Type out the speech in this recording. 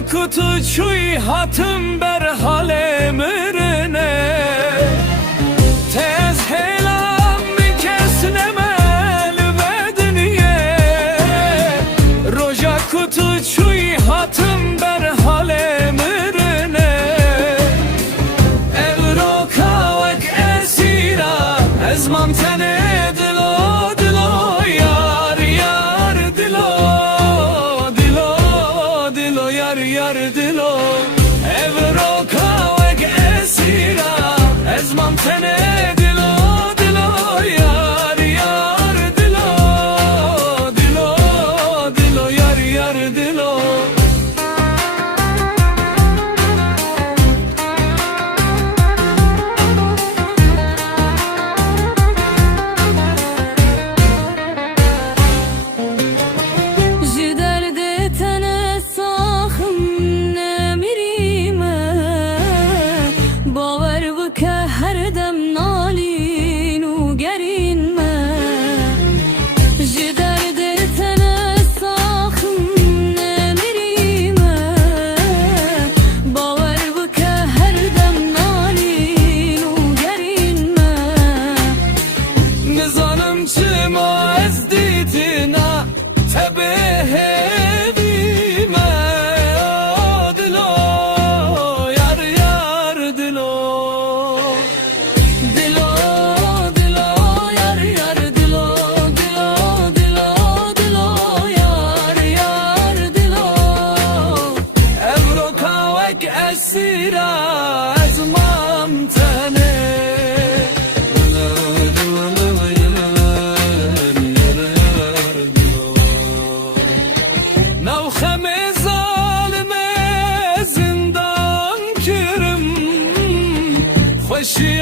kutu çuy hatım ber halemrine tez helam kesnemel bedniye roja kutu çuy hatım ber halemrine evro kavak esira ezmam tene dilo dilo yar yar dilo dilo dilo yar yar dilo evro kavak esira ezmam tene dilo dilo yar yar dilo dilo dilo yar yar dilo her dem nalin u gerinme ji derde tene saxım nemirime bawer bike her dem nalin u gerinme nizanım çima ezditina tebehe esira ezmam tene navxeme zalime zindan kirim xoşi